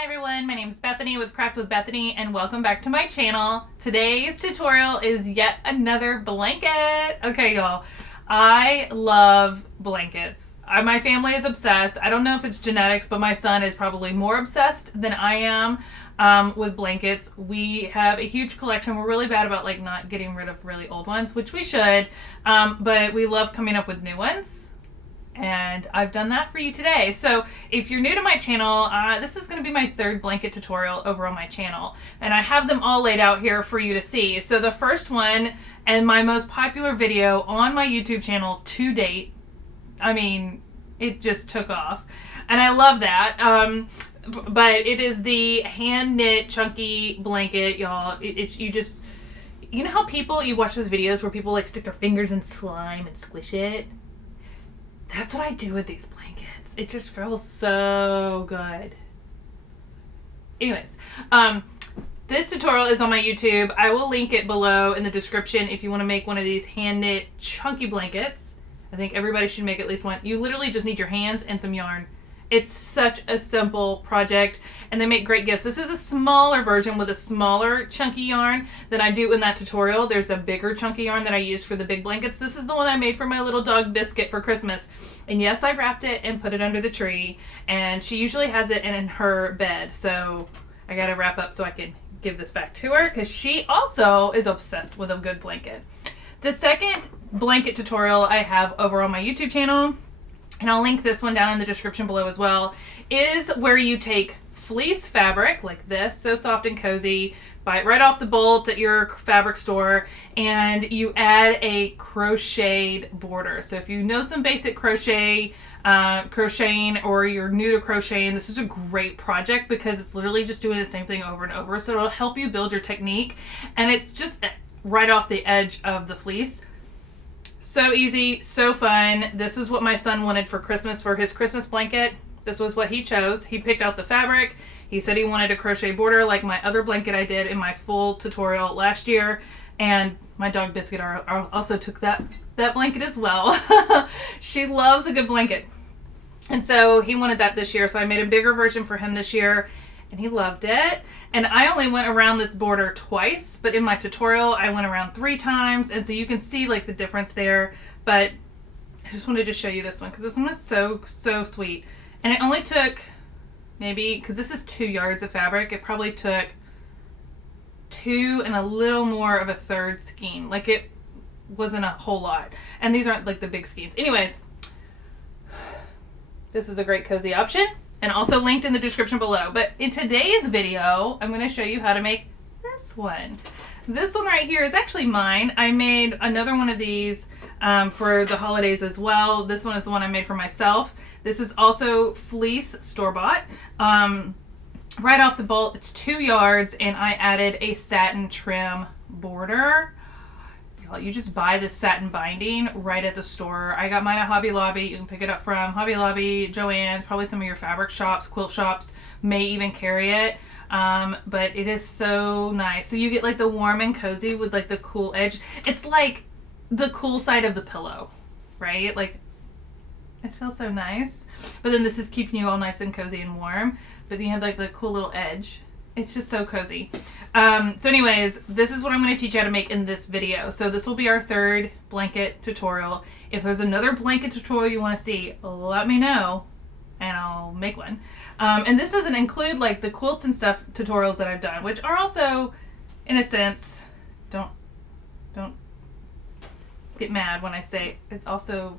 Hi everyone, my name is Bethany with Craft with Bethany and welcome back to my channel. Today's tutorial is yet another blanket. Okay y'all, I love blankets. My family is obsessed. I don't know if it's genetics, but my son is probably more obsessed than I am with blankets. We have a huge collection. We're really bad about not getting rid of really old ones, which we should, but we love coming up with new ones. And I've done that for you today. So if you're new to my channel, this is going to be my third blanket tutorial over on my channel. And I have them all laid out here for you to see. So the first one and my most popular video on my YouTube channel to date, I mean, it just took off. And I love that. But it is the hand knit chunky blanket, y'all. You know how you watch those videos where people stick their fingers in slime and squish it? That's what I do with these blankets. It just feels so good. Anyways, this tutorial is on my YouTube. I will link it below in the description if you want to make one of these hand knit chunky blankets. I think everybody should make at least one. You literally just need your hands and some yarn. It's such a simple project and they make great gifts. This is a smaller version with a smaller chunky yarn than I do in that tutorial. There's a bigger chunky yarn that I use for the big blankets. This is the one I made for my little dog Biscuit for Christmas. And yes, I wrapped it and put it under the tree, and she usually has it in her bed. So I gotta wrap up so I can give this back to her because she also is obsessed with a good blanket. The second blanket tutorial I have over on my YouTube channel, and I'll link this one down in the description below as well, is where you take fleece fabric like this, so soft and cozy, buy it right off the bolt at your fabric store, and you add a crocheted border. So if you know some basic crocheting or you're new to crocheting, this is a great project because it's literally just doing the same thing over and over. So it'll help you build your technique, and it's just right off the edge of the fleece. So easy, so fun. This is what my son wanted for Christmas for his Christmas blanket. This was what he chose. He picked out the fabric. He said he wanted a crochet border like my other blanket I did in my full tutorial last year. And my dog Biscuit also took that blanket as well. She loves a good blanket. And so he wanted that this year. So I made a bigger version for him this year. And he loved it. And I only went around this border twice, but in my tutorial I went around 3 times, and so you can see the difference there. But I just wanted to show you this one because this one is so sweet. And it only took maybe, because this is 2 yards of fabric, it probably took 2 and a little more of a third skein. It wasn't a whole lot. And these aren't the big skeins. Anyways, this is a great cozy option, and also linked in the description below. But in today's video, I'm going to show you how to make this one. This one right here is actually mine. I made another one of these for the holidays as well. This one is the one I made for myself. This is also fleece store-bought. Right off the bolt, it's 2 yards, and I added a satin trim border. You just buy this satin binding right at the store. I got mine at Hobby Lobby. You can pick it up from Hobby Lobby, Joann's, probably some of your fabric shops, quilt shops may even carry it. But it is so nice. So you get the warm and cozy with the cool edge. It's like the cool side of the pillow, right? It feels so nice. But then this is keeping you all nice and cozy and warm. But then you have the cool little edge. It's just so cozy. So anyways, this is what I'm going to teach you how to make in this video. So this will be our third blanket tutorial. If there's another blanket tutorial you want to see, let me know and I'll make one. And this doesn't include the quilts and stuff tutorials that I've done, which are also, in a sense, don't get mad when I say it's also,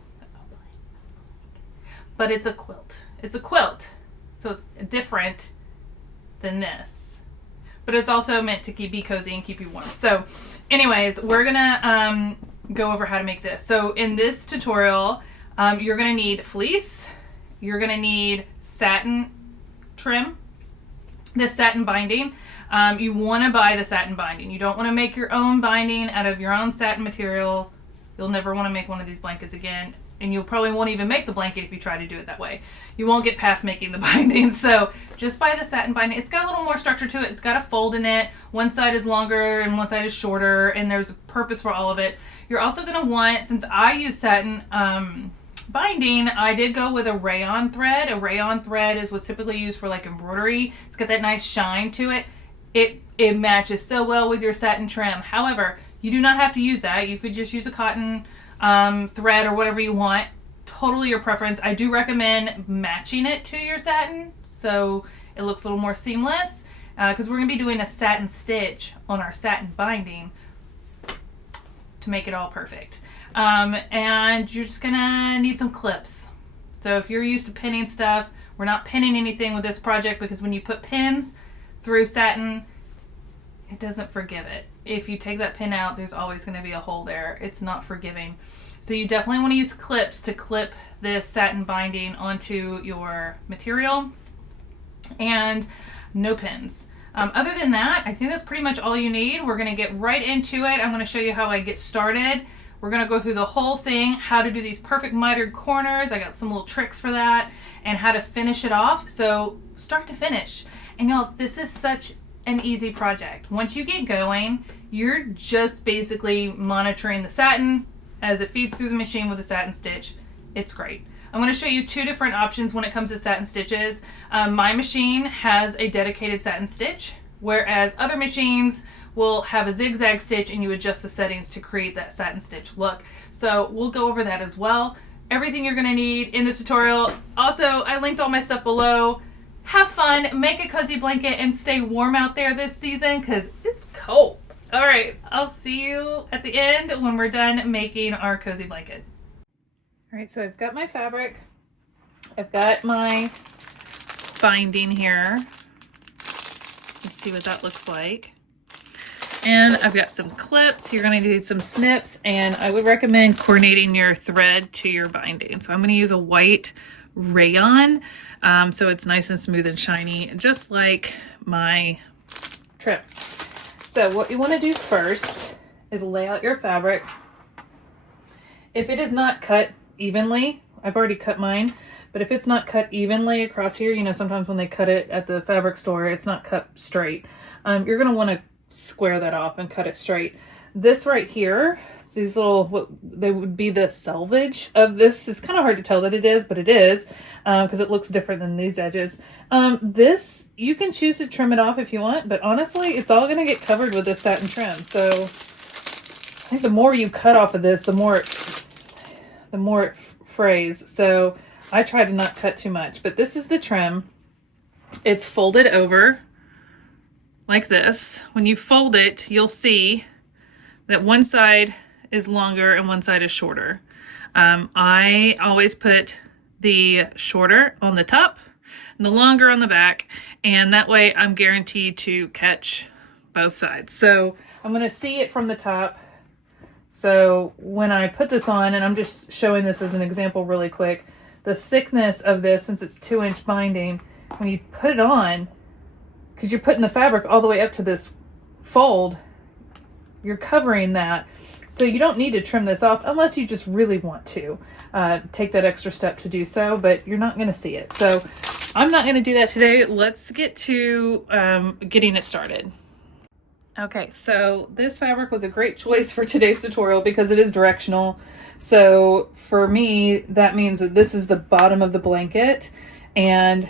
but it's a quilt. It's a quilt. So it's different than this, but it's also meant to be cozy and keep you warm. So anyways, we're gonna go over how to make this. So in this tutorial, you're gonna need fleece, you're gonna need satin trim, this satin binding. You want to buy the satin binding. You don't want to make your own binding out of your own satin material. You'll never want to make one of these blankets again. And you probably won't even make the blanket if you try to do it that way. You won't get past making the binding. So just buy the satin binding. It's got a little more structure to it. It's got a fold in it. One side is longer and one side is shorter, and there's a purpose for all of it. You're also going to want, since I use satin binding, I did go with a rayon thread. A rayon thread is what's typically used for like embroidery. It's got that nice shine to it. It matches so well with your satin trim. However, you do not have to use that. You could just use a cotton thread or whatever you want. Totally your preference. I do recommend matching it to your satin so it looks a little more seamless, because we're going to be doing a satin stitch on our satin binding to make it all perfect. And you're just going to need some clips. So if you're used to pinning stuff, we're not pinning anything with this project, because when you put pins through satin, it doesn't forgive it. If you take that pin out, there's always going to be a hole there. It's not forgiving. So you definitely want to use clips to clip this satin binding onto your material, and no pins. Other than that, I think that's pretty much all you need. We're going to get right into it. I'm going to show you how I get started. We're going to go through the whole thing, how to do these perfect mitered corners. I got some little tricks for that, and how to finish it off. So start to finish. And y'all, this is such an easy project. Once you get going, you're just basically monitoring the satin as it feeds through the machine with a satin stitch. It's great. I'm going to show you two different options when it comes to satin stitches. My machine has a dedicated satin stitch, whereas other machines will have a zigzag stitch and you adjust the settings to create that satin stitch look. So we'll go over that as well. Everything you're going to need in this tutorial. Also, I linked all my stuff below. Have fun, make a cozy blanket, and stay warm out there this season because it's cold. All right, I'll see you at the end when we're done making our cozy blanket. All right, so I've got my fabric. I've got my binding here. Let's see what that looks like. And I've got some clips. You're going to need some snips, and I would recommend coordinating your thread to your binding. So I'm going to use a white rayon, so it's nice and smooth and shiny, just like my trim. So what you want to do first is lay out your fabric. If it is not cut evenly, I've already cut mine, but if it's not cut evenly across here, you know, sometimes when they cut it at the fabric store, it's not cut straight. You're going to want to square that off and cut it straight. This right here, these little, what they would be the selvage of this, is kind of hard to tell that it is, but it is, because it looks different than these edges. This, you can choose to trim it off if you want, but honestly, it's all going to get covered with this satin trim. So I think the more you cut off of this, the more it frays. So I try to not cut too much, but this is the trim. It's folded over like this. When you fold it, you'll see that one side is longer and one side is shorter. I always put the shorter on the top and the longer on the back, and that way I'm guaranteed to catch both sides. So I'm going to see it from the top. So when I put this on, and I'm just showing this as an example really quick, the thickness of this, since it's 2-inch binding, when you put it on, because you're putting the fabric all the way up to this fold, you're covering that. So you don't need to trim this off unless you just really want to take that extra step to do so, but you're not going to see it. So I'm not going to do that today. Let's get to getting it started. Okay, so this fabric was a great choice for today's tutorial because it is directional. So for me, that means that this is the bottom of the blanket and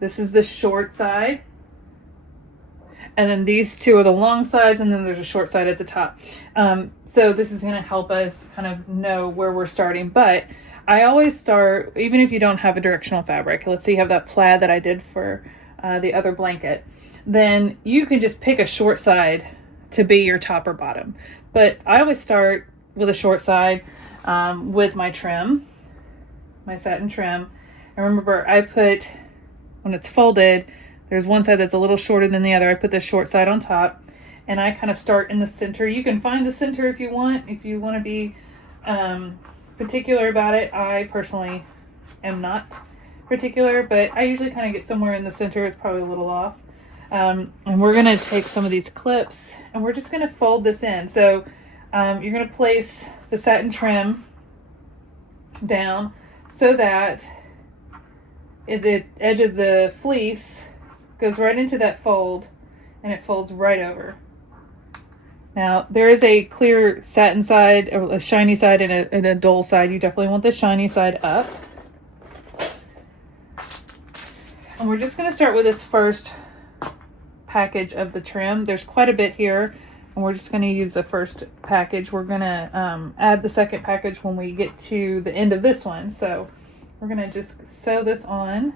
this is the short side. And then these two are the long sides, and then there's a short side at the top. So this is going to help us kind of know where we're starting. But I always start, even if you don't have a directional fabric, let's say you have that plaid that I did for the other blanket, then you can just pick a short side to be your top or bottom. But I always start with a short side with my trim, my satin trim. And remember, I put, when it's folded, there's one side that's a little shorter than the other. I put the short side on top, and I kind of start in the center. You can find the center if you want to be particular about it. I personally am not particular, but I usually kind of get somewhere in the center. It's probably a little off. And we're going to take some of these clips, and we're just going to fold this in. So you're going to place the satin trim down so that the edge of the fleece goes right into that fold, and it folds right over. Now, there is a clear satin side, a shiny side, and a dull side. You definitely want the shiny side up. And we're just going to start with this first package of the trim. There's quite a bit here, and we're just going to use the first package. We're going to add the second package when we get to the end of this one. So we're going to just sew this on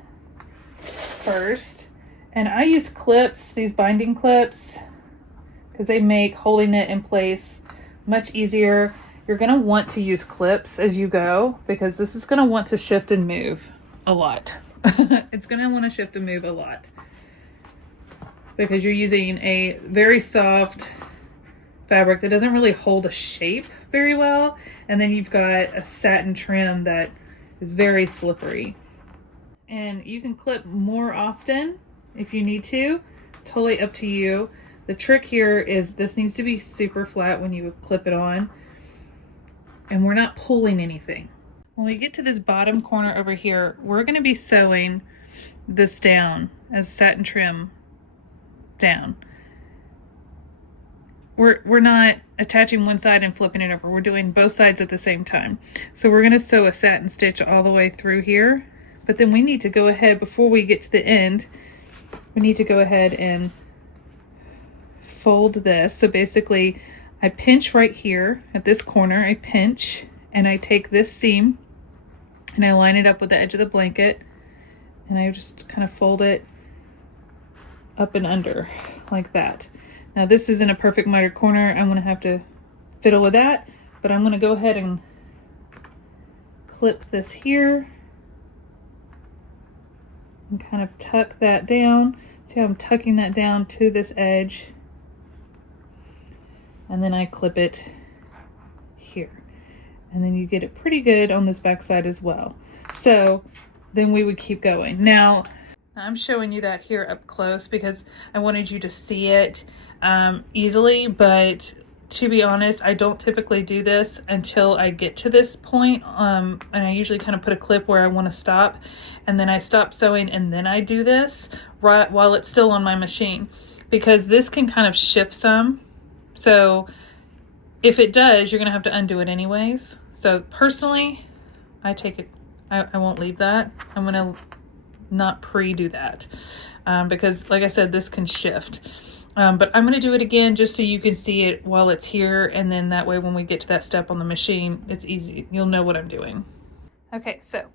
first. And I use clips, these binding clips, because they make holding it in place much easier. You're going to want to use clips as you go, because this is going to want to shift and move a lot. It's going to want to shift and move a lot because you're using a very soft fabric that doesn't really hold a shape very well. And then you've got a satin trim that is very slippery. And you can clip more often if you need to, totally up to you. The trick here is this needs to be super flat when you clip it on, and we're not pulling anything. When we get to this bottom corner over here, we're going to be sewing this down as satin trim down. We're not attaching one side and flipping it over. We're doing both sides at the same time. So we're going to sew a satin stitch all the way through here, but then we need to go ahead, before we get to the end, we need to go ahead and fold this. So basically I pinch right here at this corner, I pinch, and I take this seam and I line it up with the edge of the blanket, and I just kind of fold it up and under like that. Now this isn't a perfect mitered corner. I'm going to have to fiddle with that, but I'm going to go ahead and clip this here and kind of tuck that down. See how I'm tucking that down to this edge, and then I clip it here. And then you get it pretty good on this back side as well. So then we would keep going. Now I'm showing you that here up close because I wanted you to see it easily, but to be honest, I don't typically do this until I get to this point. And I usually kind of put a clip where I want to stop, and then I stop sewing, and then I do this right while it's still on my machine, because this can kind of shift some. So if it does, you're going to have to undo it anyways. So personally, I take it, I won't leave that. I'm going to not pre-do that because like I said, this can shift. But I'm going to do it again just so you can see it while it's here. And then that way, when we get to that step on the machine, it's easy. You'll know what I'm doing. Okay, so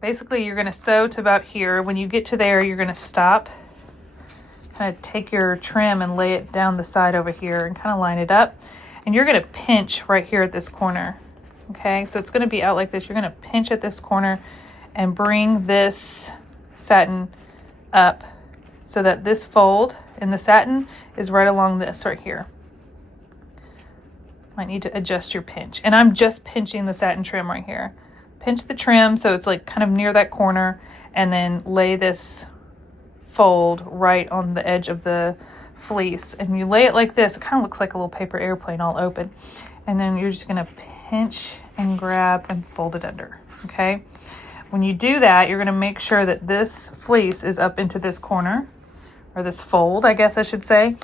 basically you're going to sew to about here. When you get to there, you're going to stop, kind of take your trim and lay it down the side over here and kind of line it up. And you're going to pinch right here at this corner. Okay, so it's going to be out like this. You're going to pinch at this corner and bring this satin up so that this fold in the satin is right along this right here. Might need to adjust your pinch. And I'm just pinching the satin trim right here. Pinch the trim so it's like kind of near that corner, and then lay this fold right on the edge of the fleece. And you lay it like this, it kind of looks like a little paper airplane all open. And then you're just going to pinch and grab and fold it under. Okay. When you do that, you're going to make sure that this fleece is up into this corner, or this fold, I guess I should say.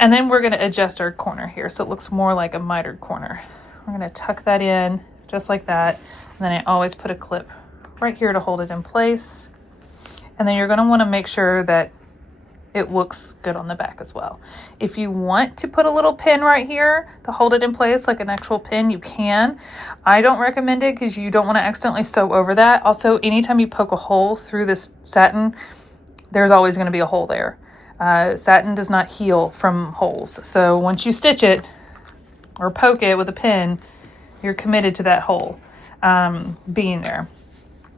And then we're going to adjust our corner here so it looks more like a mitered corner. We're going to tuck that in just like that. And then I always put a clip right here to hold it in place. And then you're going to want to make sure that it looks good on the back as well. If you want to put a little pin right here to hold it in place like an actual pin, you can. I don't recommend it because you don't want to accidentally sew over that. Also, anytime you poke a hole through this satin, there's always going to be a hole there. Satin does not heal from holes. So once you stitch it or poke it with a pin, you're committed to that hole being there.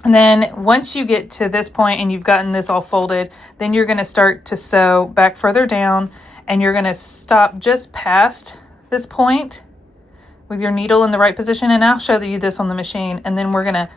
And then once you get to this point and you've gotten this all folded, then you're going to start to sew back further down, and you're going to stop just past this point with your needle in the right position. And I'll show you this on the machine. And then we're going to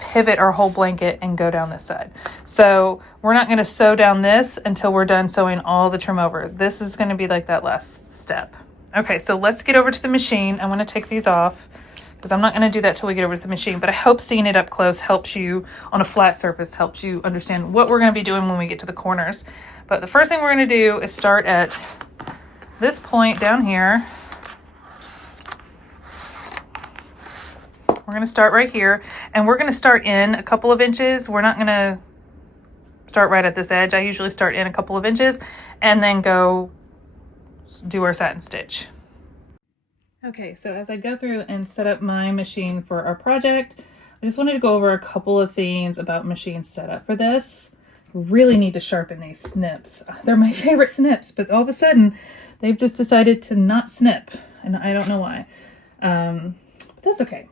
pivot our whole blanket and go down this side. So we're not going to sew down this until we're done sewing all the trim over. This is going to be like that last step. Okay, so let's get over to the machine. I want to take these off because I'm not going to do that till we get over to the machine, but I hope seeing it up close helps you on a flat surface, helps you understand what we're going to be doing when we get to the corners. But the first thing we're going to do is start at this point down here, we're gonna start right here, and we're gonna start in a couple of inches. We're not gonna start right at this edge. I usually start in a couple of inches and then go do our satin stitch. Okay, so as I go through and set up my machine for our project, I just wanted to go over a couple of things about machine setup for this. Really need to sharpen these snips. They're my favorite snips, but all of a sudden they've just decided to not snip, and I don't know why. But that's okay.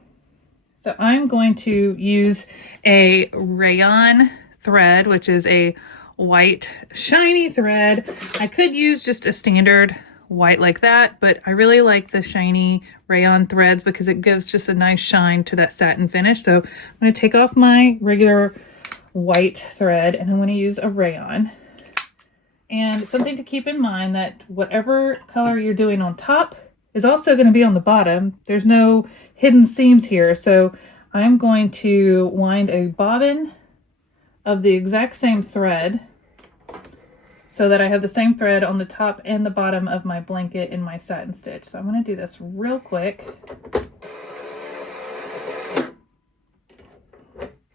So I'm going to use a rayon thread, which is a white shiny thread. I could use just a standard white like that, but I really like the shiny rayon threads because it gives just a nice shine to that satin finish. So I'm going to take off my regular white thread and I'm going to use a rayon. And something to keep in mind that whatever color you're doing on top is also going to be on the bottom. There's no hidden seams here. So I'm going to wind a bobbin of the exact same thread so that I have the same thread on the top and the bottom of my blanket in my satin stitch. So I'm going to do this real quick.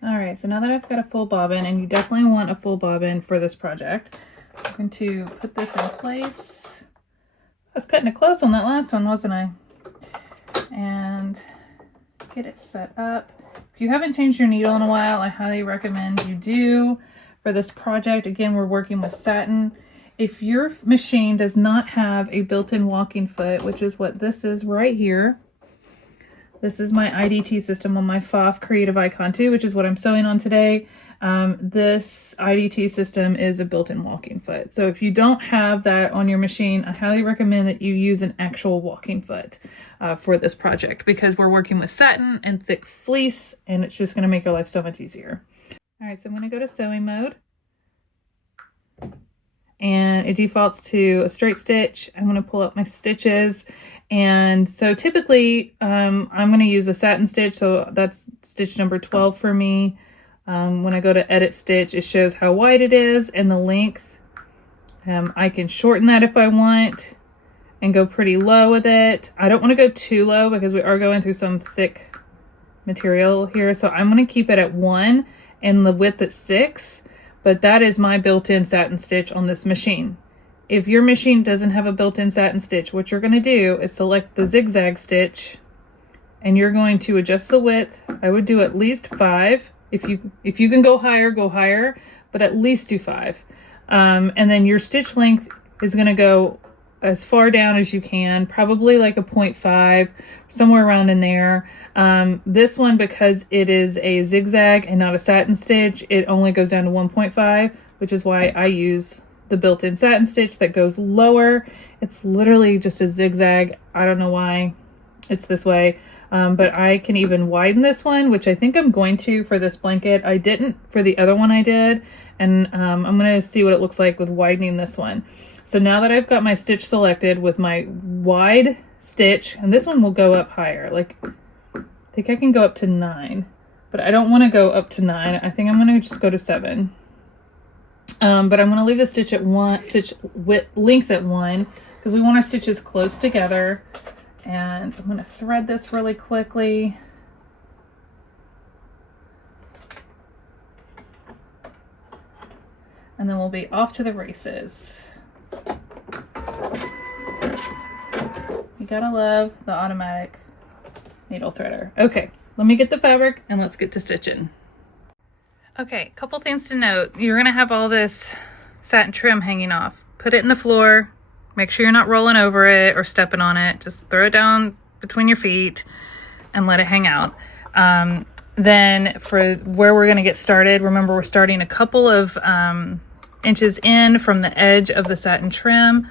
All right, so now that I've got a full bobbin, and you definitely want a full bobbin for this project, I'm going to put this in place. I was cutting it close on that last one, wasn't I? And get it set up. If you haven't changed your needle in a while, I highly recommend you do. For this project, again, we're working with satin. If your machine does not have a built-in walking foot, which is what this is right here, this is my IDT system on my FOF Creative Icon 2, which is what I'm sewing on today. This IDT system is a built-in walking foot. So if you don't have that on your machine, I highly recommend that you use an actual walking foot for this project because we're working with satin and thick fleece, and it's just going to make your life so much easier. All right, so I'm going to go to sewing mode, and it defaults to a straight stitch. I'm going to pull up my stitches, and so typically I'm going to use a satin stitch, so that's stitch number 12 for me. When I go to edit stitch, it shows how wide it is and the length. I can shorten that if I want and go pretty low with it. I don't want to go too low because we are going through some thick material here, so I'm going to keep it at 1 and the width at 6, but that is my built-in satin stitch on this machine. If your machine doesn't have a built-in satin stitch, what you're going to do is select the zigzag stitch, and you're going to adjust the width. I would do at least 5. If you can go higher, but at least do 5. And then your stitch length is going to go as far down as you can, probably like a 0.5, somewhere around in there. This one, because it is a zigzag and not a satin stitch, it only goes down to 1.5, which is why I use the built-in satin stitch that goes lower. It's literally just a zigzag. I don't know why it's this way, but I can even widen this one, which I think I'm going to for this blanket. I didn't for the other one I did, and I'm going to see what it looks like with widening this one. So now that I've got my stitch selected with my wide stitch, and this one will go up higher, like I think I can go up to 9, but I don't want to go up to 9. I think I'm going to just go to 7. But I'm going to leave the stitch at 1, stitch width length at 1, because we want our stitches close together. And I'm going to thread this really quickly. And then we'll be off to the races. You gotta love the automatic needle threader. Okay, let me get the fabric and let's get to stitching. Okay, couple things to note. You're gonna have all this satin trim hanging off. Put it in the floor. Make sure you're not rolling over it or stepping on it. Just throw it down between your feet and let it hang out. Then for where we're gonna get started, remember we're starting a couple of inches in from the edge of the satin trim.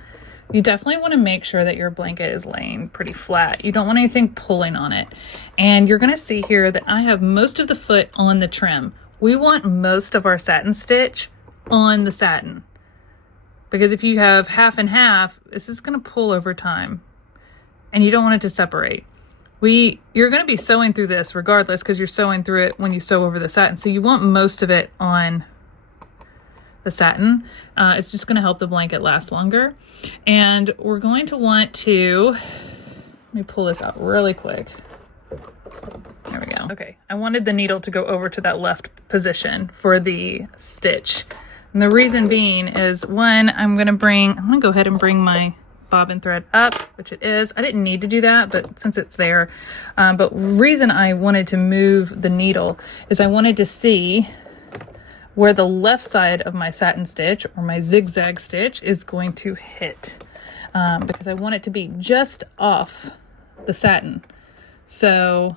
You definitely want to make sure that your blanket is laying pretty flat. You don't want anything pulling on it. And you're going to see here that I have most of the foot on the trim. We want most of our satin stitch on the satin, because if you have half and half, this is going to pull over time and you don't want it to separate. You're going to be sewing through this regardless, because you're sewing through it when you sew over the satin. So you want most of it on the satin. It's just going to help the blanket last longer. And we're going to want to, let me pull this out really quick. There we go. Okay, I wanted the needle to go over to that left position for the stitch. And the reason being is, one, I'm gonna go ahead and bring my bobbin thread up, which it is. I didn't need to do that, but since it's there. But reason I wanted to move the needle is I wanted to see where the left side of my satin stitch or my zigzag stitch is going to hit, because I want it to be just off the satin. So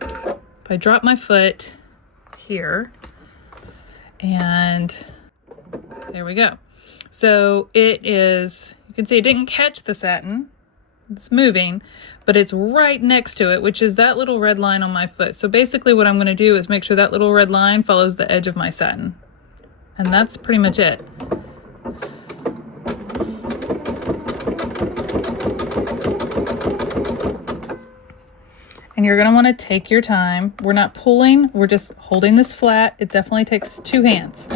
if I drop my foot here, and there we go. So it is, you can see it didn't catch the satin, it's moving, but it's right next to it, which is that little red line on my foot. So basically what I'm going to do is make sure that little red line follows the edge of my satin. And that's pretty much it. And you're going to want to take your time. We're not pulling, we're just holding this flat. It definitely takes 2 hands.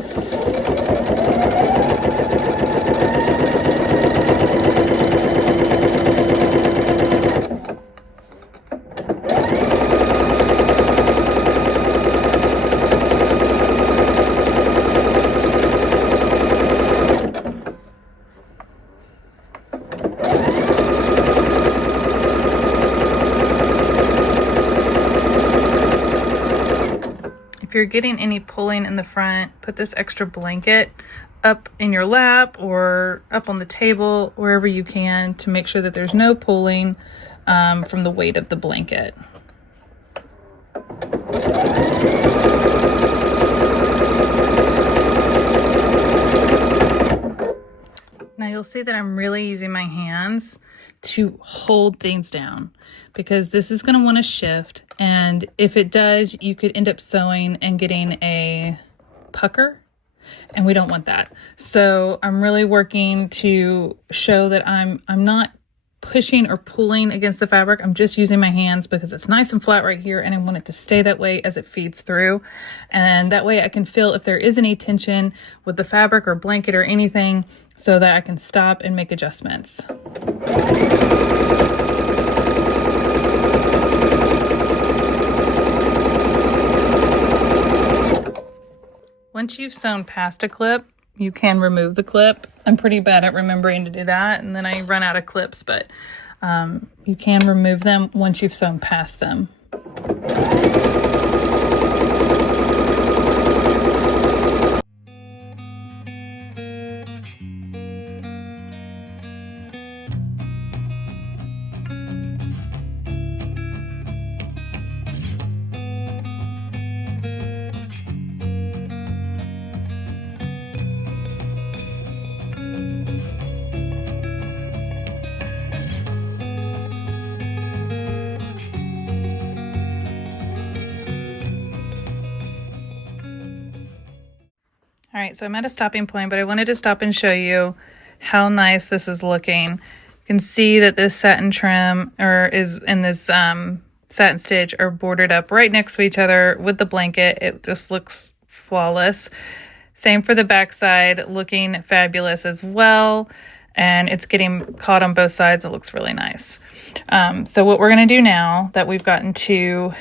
If you're getting any pulling in the front, put this extra blanket up in your lap or up on the table, wherever you can, to make sure that there's no pulling from the weight of the blanket. Now you'll see that I'm really using my hands to hold things down, because this is going to want to shift, and if it does, you could end up sewing and getting a pucker, and we don't want that. So I'm really working to show that I'm not pushing or pulling against the fabric. I'm just using my hands because it's nice and flat right here, and I want it to stay that way as it feeds through. And that way I can feel if there is any tension with the fabric or blanket or anything, so that I can stop and make adjustments. Once you've sewn past a clip, you can remove the clip. I'm pretty bad at remembering to do that, and then I run out of clips, but you can remove them once you've sewn past them. All right, so I'm at a stopping point, but I wanted to stop and show you how nice this is looking. You can see that this satin trim is in this satin stitch are bordered up right next to each other with the blanket. It just looks flawless. Same for the back side, looking fabulous as well. And it's getting caught on both sides. It looks really nice. So what we're gonna do now that we've gotten to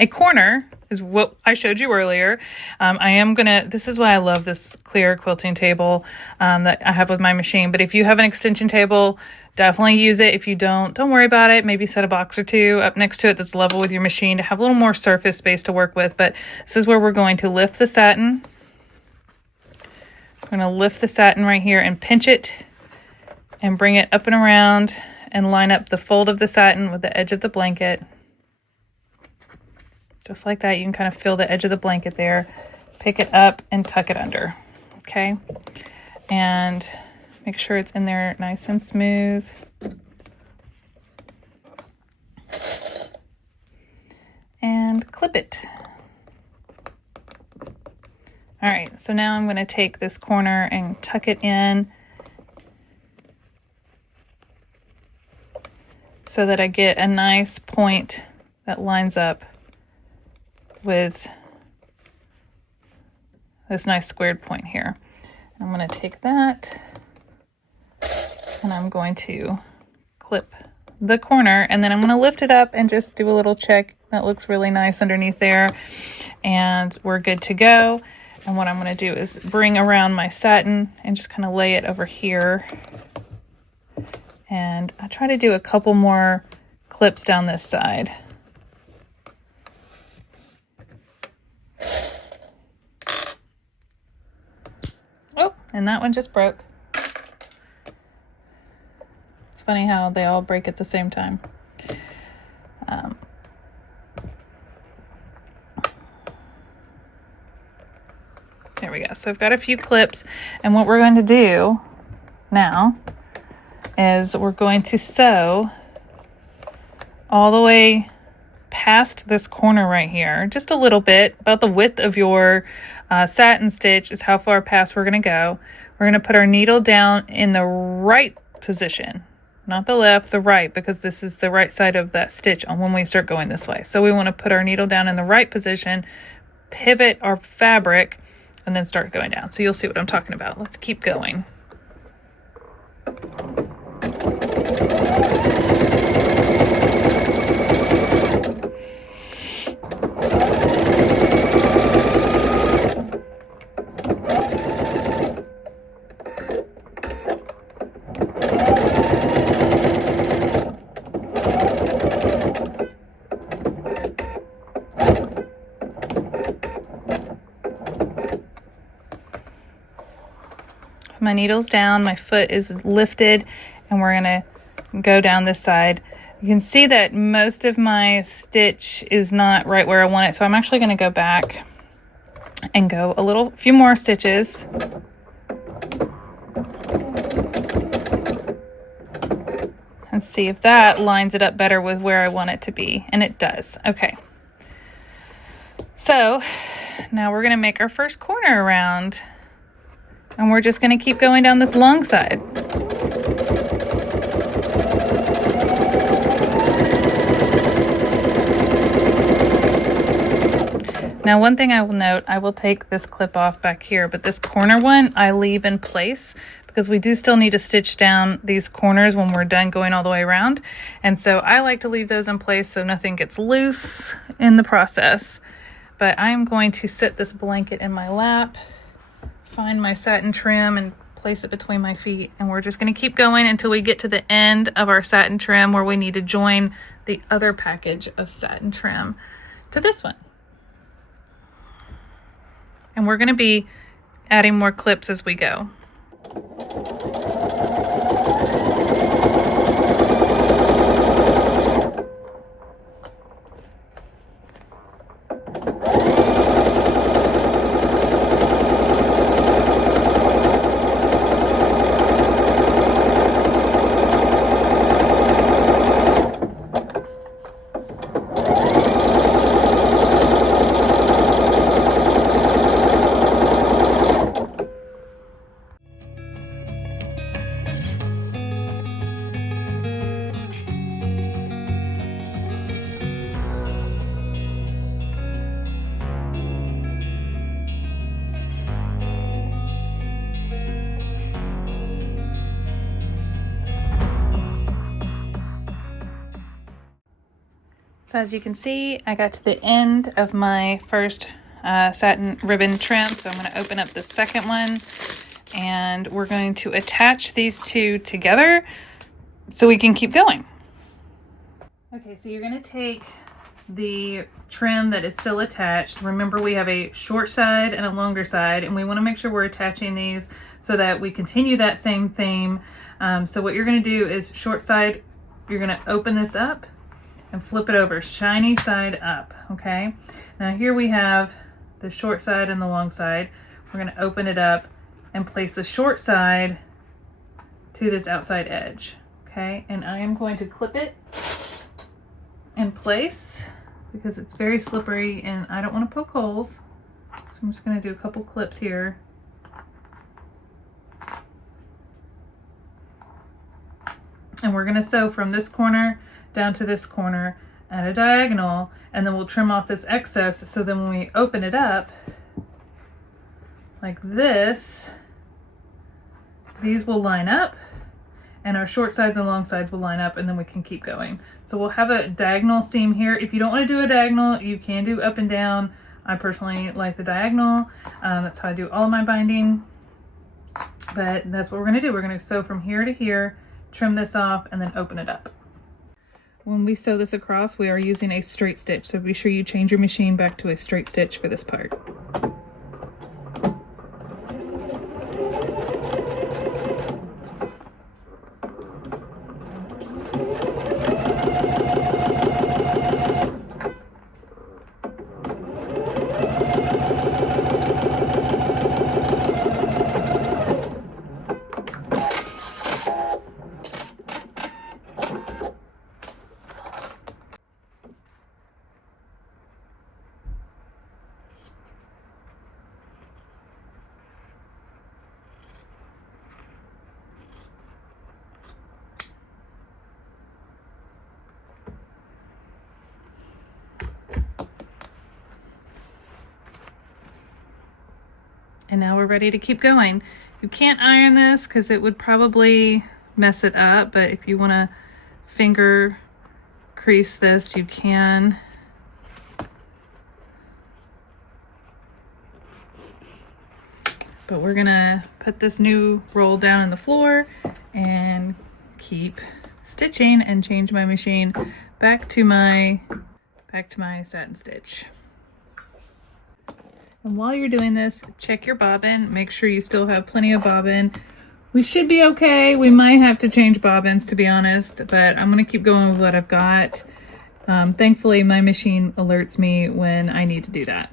a corner is what I showed you earlier. This is why I love this clear quilting table that I have with my machine. But if you have an extension table, definitely use it. If you don't worry about it. Maybe set a box or two up next to it that's level with your machine to have a little more surface space to work with. But this is where we're going to lift the satin. We're going to lift the satin right here and pinch it and bring it up and around and line up the fold of the satin with the edge of the blanket. Just like that, you can kind of feel the edge of the blanket there. Pick it up and tuck it under, okay? And make sure it's in there nice and smooth. And clip it. All right, so now I'm gonna take this corner and tuck it in so that I get a nice point that lines up with this nice squared point here. I'm going to take that and I'm going to clip the corner, and then I'm going to lift it up and just do a little check. That looks really nice underneath there, and we're good to go. And what I'm going to do is bring around my satin and just kind of lay it over here. And I try to do a couple more clips down this side. Oh, and that one just broke. It's funny how they all break at the same time. There we go. So I've got a few clips, and what we're going to do now is we're going to sew all the way past this corner right here, just a little bit, about the width of your satin stitch is how far past we're going to go. We're going to put our needle down in the right position, not the left, the right, because this is the right side of that stitch on when we start going this way. So we want to put our needle down in the right position, pivot our fabric, and then start going down. So you'll see what I'm talking about. Let's keep going. My needle's down, my foot is lifted, and we're going to go down this side. You can see that most of my stitch is not right where I want it, so I'm actually going to go back and go a few more stitches. And see if that lines it up better with where I want it to be, and it does. Okay. So now we're going to make our first corner around. And we're just going to keep going down this long side. Now, one thing I will note, I will take this clip off back here, but this corner one I leave in place because we do still need to stitch down these corners when we're done going all the way around. And so I like to leave those in place so nothing gets loose in the process. But I'm going to sit this blanket in my lap, find my satin trim and place it between my feet, and we're just going to keep going until we get to the end of our satin trim where we need to join the other package of satin trim to this one. And we're going to be adding more clips as we go. So as you can see, I got to the end of my first satin ribbon trim. So I'm going to open up the second one, and we're going to attach these two together so we can keep going. Okay, so you're going to take the trim that is still attached. Remember, we have a short side and a longer side, and we want to make sure we're attaching these so that we continue that same theme. So what you're going to do is short side, you're going to open this up and flip it over, shiny side up, okay? Now here we have the short side and the long side. We're gonna open it up and place the short side to this outside edge, okay? And I am going to clip it in place because it's very slippery and I don't wanna poke holes. So I'm just gonna do a couple clips here. And we're gonna sew from this corner down to this corner at a diagonal, and then we'll trim off this excess so then when we open it up like this, these will line up and our short sides and long sides will line up, and then we can keep going. So we'll have a diagonal seam here. If you don't want to do a diagonal, you can do up and down. I personally like the diagonal. That's how I do all of my binding. But that's what we're going to do. We're going to sew from here to here, trim this off, and then open it up. When we sew this across, we are using a straight stitch, so be sure you change your machine back to a straight stitch for this part. And now we're ready to keep going. You can't iron this because it would probably mess it up, but if you want to finger crease this, you can. But we're gonna put this new roll down on the floor and keep stitching and change my machine back to my satin stitch. And while you're doing this, check your bobbin. Make sure you still have plenty of bobbin. We should be okay. We might have to change bobbins, to be honest, but I'm gonna keep going with what I've got. Thankfully, my machine alerts me when I need to do that.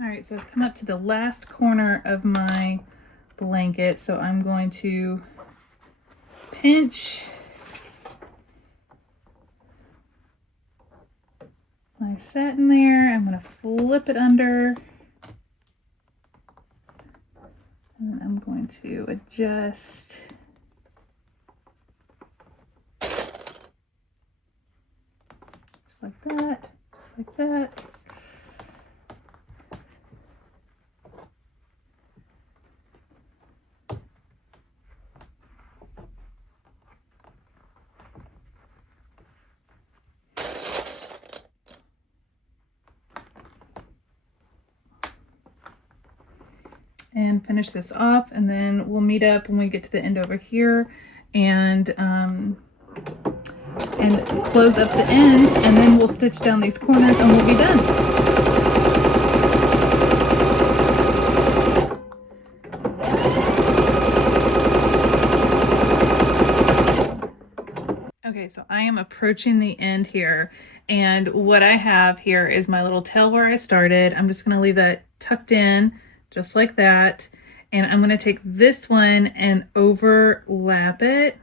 All right, so I've come up to the last corner of my blanket, so I'm going to pinch my satin there. I'm going to flip it under, and then I'm going to adjust. Just like that, just like that. And finish this off, and then we'll meet up when we get to the end over here and close up the end, and then we'll stitch down these corners and we'll be done. Okay, so I am approaching the end here, and what I have here is my little tail where I started. I'm just going to leave that tucked in just like that, and I'm going to take this one and overlap it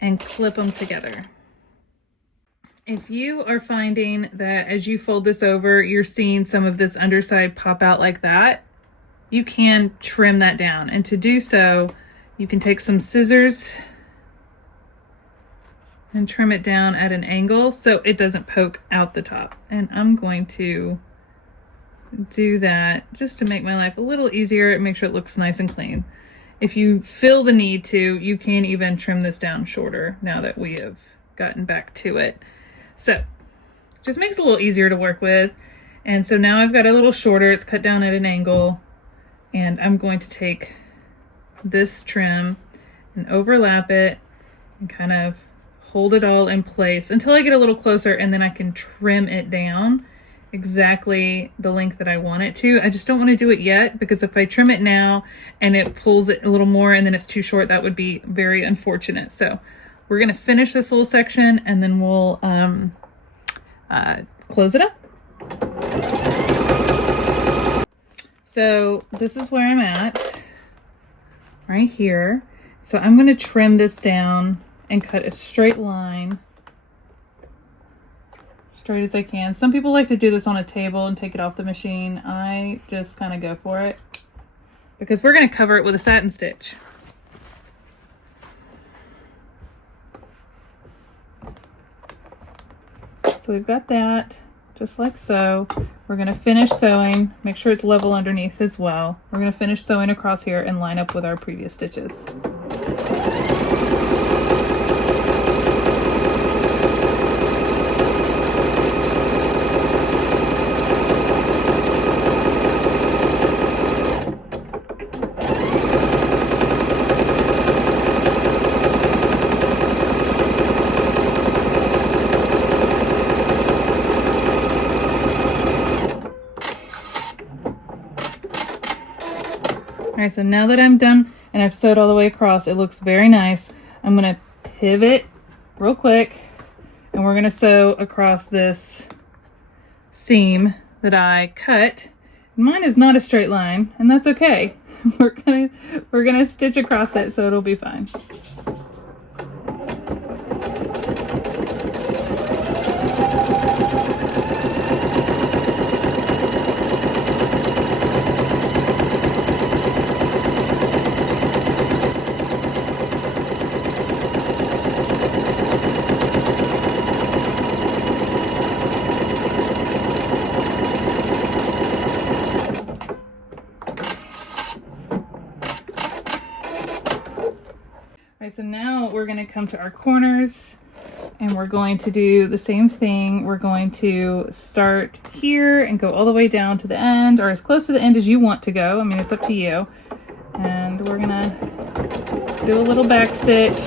and clip them together. If you are finding that as you fold this over, you're seeing some of this underside pop out like that, you can trim that down. And to do so, you can take some scissors and trim it down at an angle so it doesn't poke out the top. And I'm going to do that just to make my life a little easier and make sure it looks nice and clean. If you feel the need to, you can even trim this down shorter now that we have gotten back to it. So just makes it a little easier to work with. And so now I've got a little shorter, it's cut down at an angle, and I'm going to take this trim and overlap it and kind of hold it all in place until I get a little closer, and then I can trim it down exactly the length that I want it to. I just don't want to do it yet, because if I trim it now and it pulls it a little more and then it's too short, that would be very unfortunate. So we're going to finish this little section and then we'll close it up. So this is where I'm at right here. So I'm going to trim this down and cut a straight line, straight as I can. Some people like to do this on a table and take it off the machine. I just kind of go for it because we're going to cover it with a satin stitch. So we've got that just like so. We're going to finish sewing, make sure it's level underneath as well. We're going to finish sewing across here and line up with our previous stitches. Alright, so now that I'm done and I've sewed all the way across, it looks very nice. I'm going to pivot real quick and we're going to sew across this seam that I cut. Mine is not a straight line, and that's okay. We're gonna stitch across it, so it'll be fine. Alright, so now we're going to come to our corners and we're going to do the same thing. We're going to start here and go all the way down to the end, or as close to the end as you want to go. I mean, it's up to you. And we're going to do a little back stitch.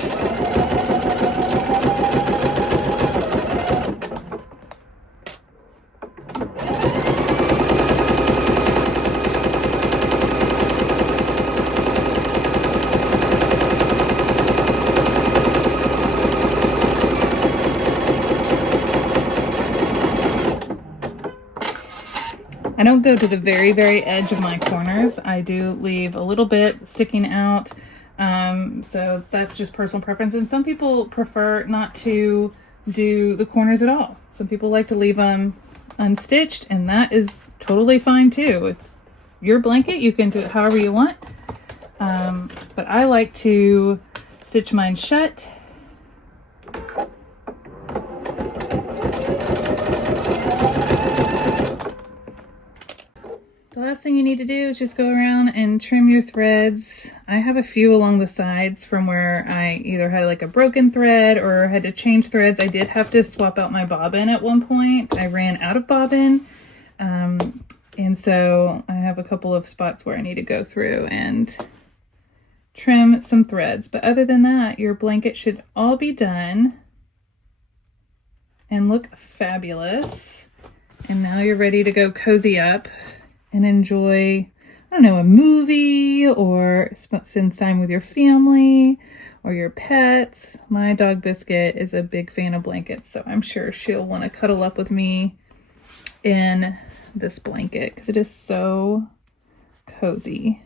I don't go to the very, very edge of my corners. I do leave a little bit sticking out. So that's just personal preference. And some people prefer not to do the corners at all. Some people like to leave them unstitched, and that is totally fine too. It's your blanket. You can do it however you want. But I like to stitch mine shut. The last thing you need to do is just go around and trim your threads. I have a few along the sides from where I either had like a broken thread or had to change threads. I did have to swap out my bobbin at one point. I ran out of bobbin. And so I have a couple of spots where I need to go through and trim some threads. But other than that, your blanket should all be done and look fabulous. And now you're ready to go cozy up and enjoy, I don't know, a movie or spend time with your family or your pets. My dog Biscuit is a big fan of blankets, so I'm sure she'll want to cuddle up with me in this blanket because it is so cozy.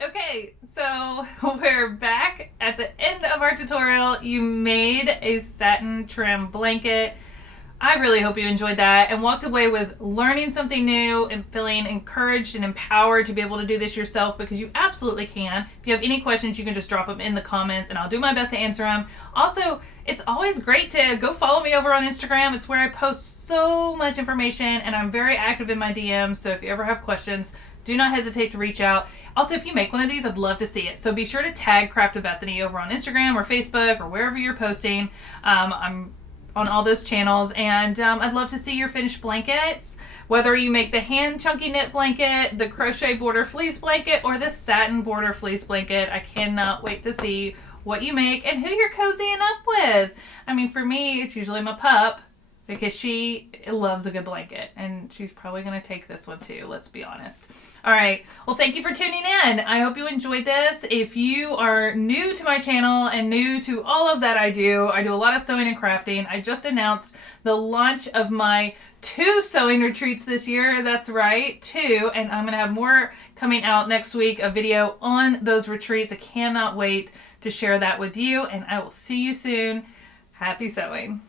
Okay, so we're back at the end of our tutorial. You made a satin trim blanket. I really hope you enjoyed that and walked away with learning something new and feeling encouraged and empowered to be able to do this yourself, because you absolutely can. If you have any questions, you can just drop them in the comments and I'll do my best to answer them. Also, it's always great to go follow me over on Instagram. It's where I post so much information and I'm very active in my DMs. So if you ever have questions, do not hesitate to reach out. Also, if you make one of these, I'd love to see it. So be sure to tag Craft with Bethany over on Instagram or Facebook or wherever you're posting. I'm on all those channels, and I'd love to see your finished blankets, whether you make the hand chunky knit blanket, the crochet border fleece blanket, or the satin border fleece blanket. I cannot wait to see what you make and who you're cozying up with. I mean, for me, it's usually my pup, because she loves a good blanket, and she's probably going to take this one too, let's be honest. All right, well, thank you for tuning in. I hope you enjoyed this. If you are new to my channel and new to all of that I do a lot of sewing and crafting. I just announced the launch of my 2 sewing retreats this year. That's right, 2, and I'm going to have more coming out next week, a video on those retreats. I cannot wait to share that with you, and I will see you soon. Happy sewing.